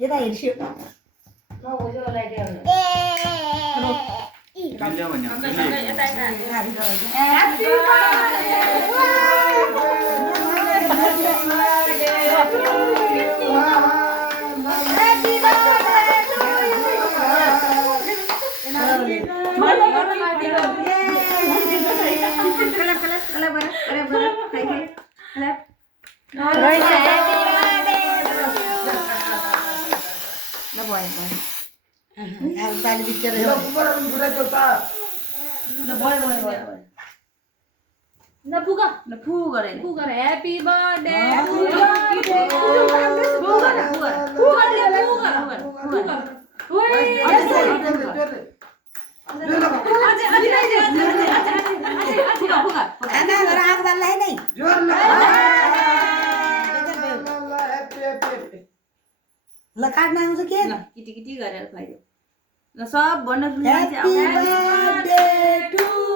यता हेर्छु Happy birthday. ल काट्न आउँछ के किटी किटी गरेर खुवाइदियो ल सब भन्न Happy birthday to